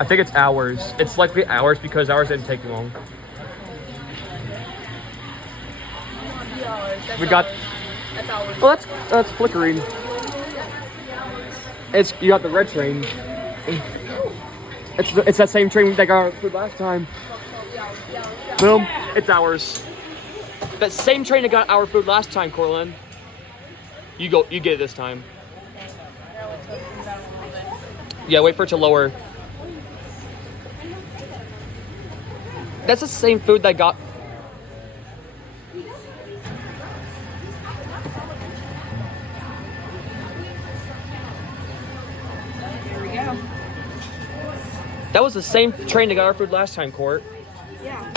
I think it's ours. It's likely ours because ours didn't take long. That's We got. ours. That's ours. Oh, that's flickering. You got the red train. It's that same train that got our food last time. Boom, it's ours. That same train that got our food last time, Corlin. You get it this time. Yeah, wait for it to lower. That's the same food that got. Here we go. That was the same train that got our food last time, Court. Yeah.